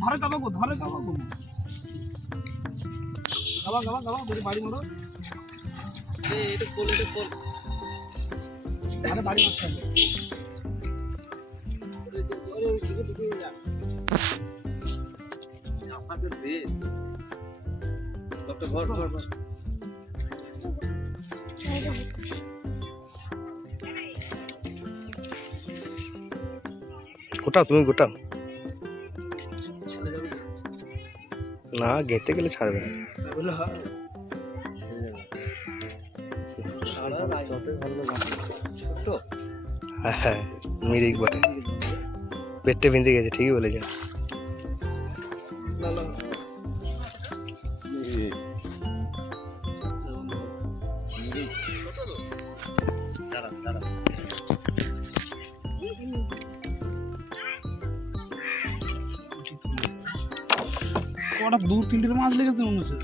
ধরে কাবাবো কাবা বলি বাড়ি মারো এটা কোল আরে বাড়ি মারতে হবে আপনাদের দে কত ভর গোটাও তুমি গোটাও না গেতে গেলে ছাড়বে না হ্যাঁ মিরিক বটে পেটে বিঁধে গেছে ঠিকই বলেছেন কটা দূর তিনটের মাছ লেগেছে মনে হচ্ছে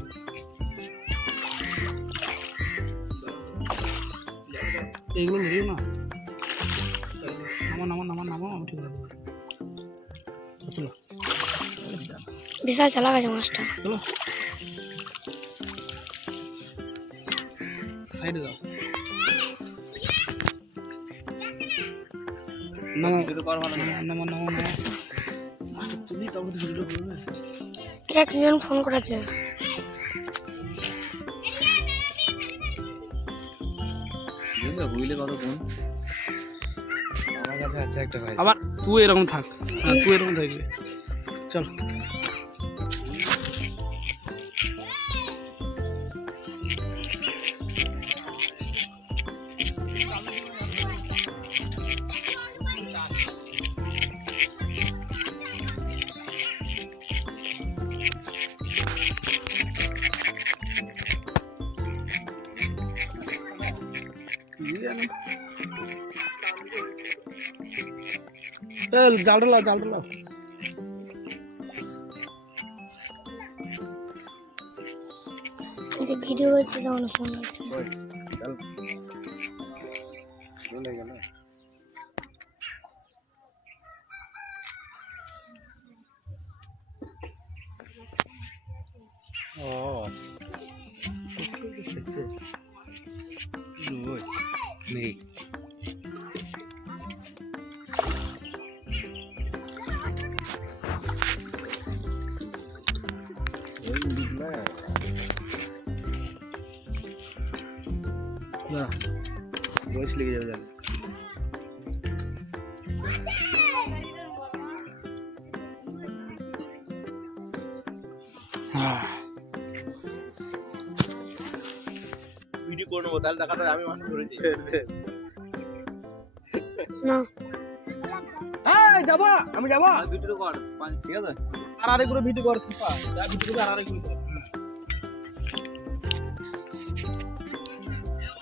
এইগুলো ধরিও না নামা আমি ঠিক আছে চলো বিশাল চালা গেছে মাছটা চলো সাইডে যাও নামা তুলি তারপর ভিডিও করবে একজন ফোন করেছে আমার কাছে আছে একটা ভাই আবার তুই এরকম থাক তুই এরকম থাকবি চল জালটা লাও যে ভিডিও করছে তখন ফোন আসছে মিরিক বয়স লেগে যাবে জানো ভিডিও করবো তাহলে দেখাতে আমি মানুষ ধরেছি না এই যাবা আমি যাবো ভিডিও কর ঠিক আছে আর করে ভিডিও কর যা ভিডিও করে আর করে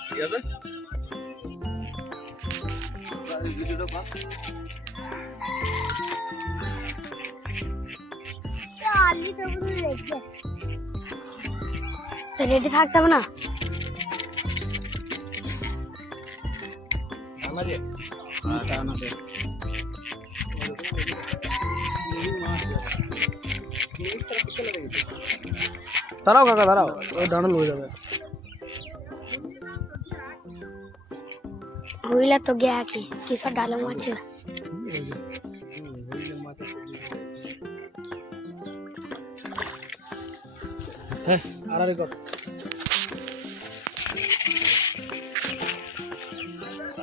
ঠিক আছে ভিডিওটা কর রেডি থাকতে হবে না আমাদের দাঁড়াও কাকা দাঁড়াও ওই ডানা লয়ে যাবে हुईला तो गया कि किसा डाले माछ হ্যাঁ আর কর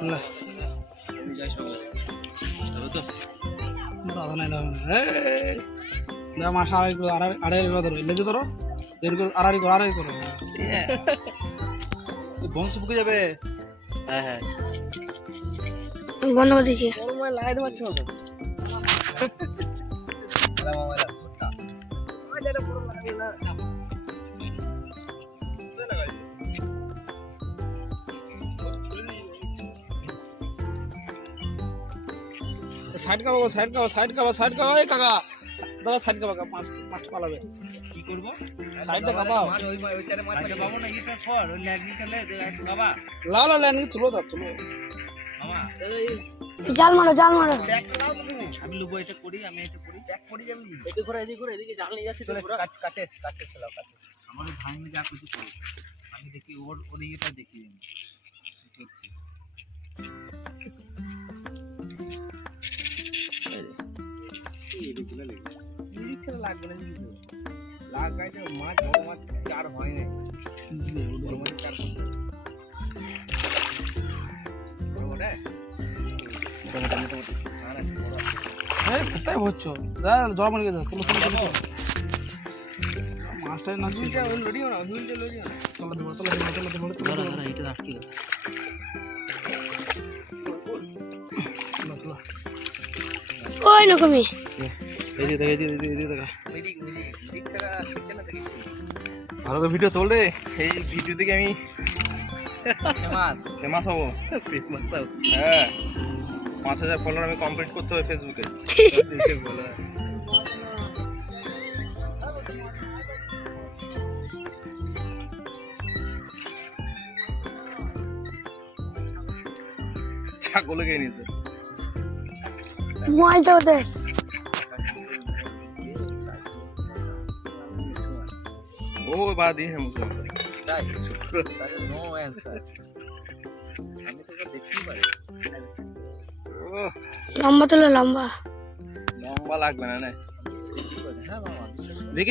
না দাদা নাই না মাছ আড়াই ধরো লেগে ধরো আড়াই করো বংশ পুকে যাবে হ্যাঁ হ্যাঁ বন্ধ করে দিয়েছি লাগাই দেওয়া হচ্ছে সাইড কাবাও এই কাকা দাদা সাইড কাবা মাছ পালাবে কি করব সাইডটা কাবাও ওই চারে মাছ কাবাও না এটা ফর ওই লাগনি চলে একটু কাবা লাও লাগনি তুলো মামা জাল মারো আমি লুবো এটা করি আমি এটা করি এদিকে ঘোরা এদিকে জাল নিয়ে যাচ্ছি কাছে ফেলাও কাছে আমাদের ভাই যা কিছু করো আমি দেখি ওর ইয়েটা দেখি আমি কি করছি। লাগবে না লাগাইতে মাছ বড় মাছ চার হয় না বড় মাছ চার করতে কোথায় হচ্ছ জল মানে মাছটা না লড়িও না লড়িও না ওই নকমি ভালো করে ভিডিও তোল রে, এই ভিডিও থেকে আমি ফেমাস হবো। হ্যাঁ 5,000 ফলোয়ার আমি কমপ্লিট করতে হবে ফেসবুকে। ছাগলে খেয়ে নিয়েছে মাছ দাও ওদের ও বা দিয়ে মুখে নো অ্যান্সার আমি তো দেখতেই পারি লম্বা তোলো লম্বা লম্বা লাগবে না না হ্যাঁ মামা দেখি